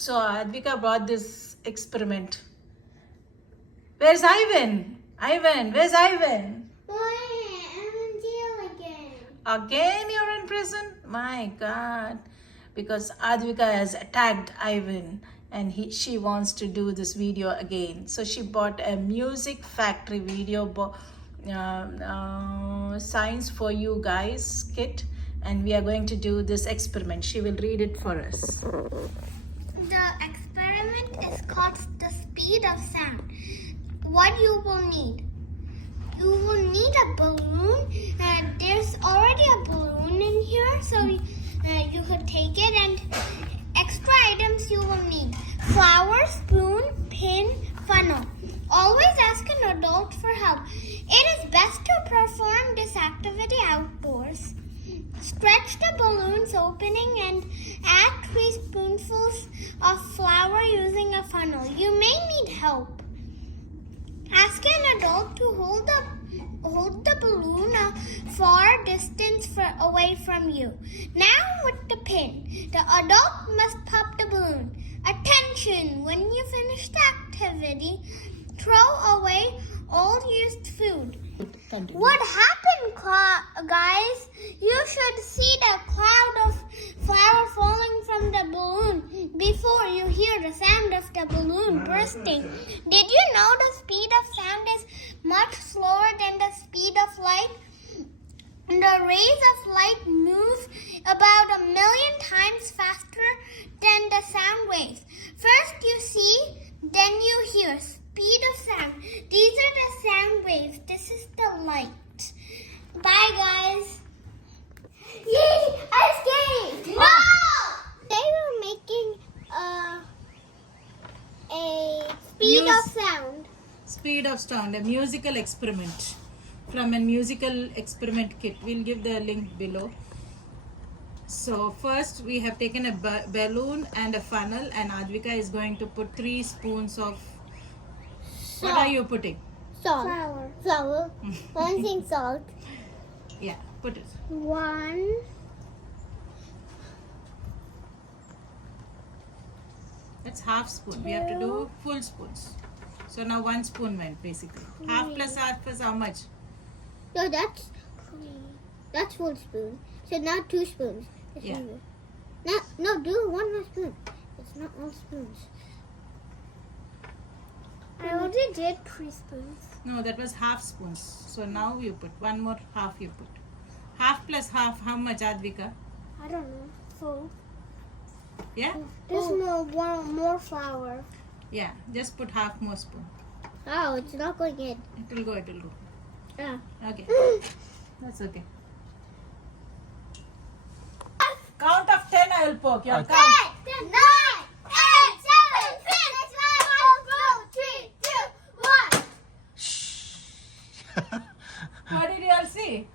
So Advika brought this experiment. Where's Ivan? Ivan, where's Ivan? I'm in jail again. Again you're in prison? My God. Because Advika has attacked Ivan and she wants to do this video again. So she bought a music factory video, Science4you guys kit, and we are going to do this experiment. She will read it for us. The experiment is called the speed of sound. What you will need. You will need a balloon. There's already a balloon in here, so you could take it, and extra items you will need. Flour, spoon, pin, funnel. Always ask an adult for help. It is best to perform this activity outdoors. Stretch the balloon's opening and add 3 spoonfuls of flour using a funnel. You may need help. Ask an adult to hold the balloon a far distance away from you. Now with the pin. The adult must pop the balloon. Attention! When you finish the activity, throw away all used food. Continue. What happened, guys? You should see the cloud of flour falling from the balloon before you hear the sound of the balloon bursting. Did you know the speed of sound is much slower than the speed of light? The rays of light move about 1 million times faster than the sound waves. First you see, then you hear. Speed of sound. These are the sound waves. This is the light. Bye, guys. Yay! I escaped! No! They were making a speed of sound. Speed of sound, a musical experiment from a musical experiment kit. We'll give the link below. So first we have taken a balloon and a funnel, and Advika is going to put 3 spoons of Salt. What are you putting? Salt. Flour. One thing salt. Yeah, put it. 1. That's half spoon. We have to do full spoons. So now 1 spoon went basically. Half plus how much? No, that's full spoon. So now 2 spoons. Yeah. No, do 1 more spoon. It's not all spoons. I already did 3 spoons. No, that was half spoons. So now you put 1 more half you put. Half plus half, how much, Advika? I don't know. Full. Yeah? There's more flour. Yeah, just put half more spoon. Oh, it's not going in. It will go. Yeah. Okay. That's okay. Count of 10 I will poke. Your count. 10, 9, 8, 7, 6, 5, 4, 3, 2, 1. What did you all see?